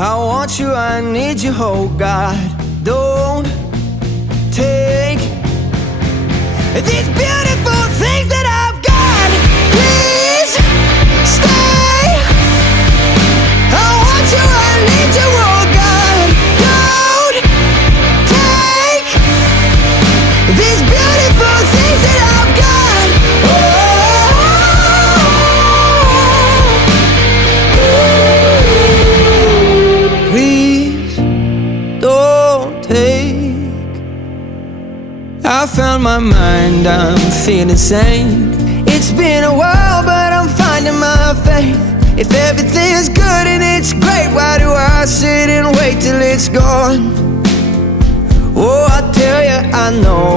I want you, I need you, oh God. Don't take these beautiful things that I've got. Please stay. I want you, I need you, oh God. Don't take these beautiful things that I've got. Please don't take. I found my mind, I'm feeling sane. It's been a while, but I'm finding my faith. If everything's good and it's great, why do I sit and wait till it's gone? Oh, I tell you, I know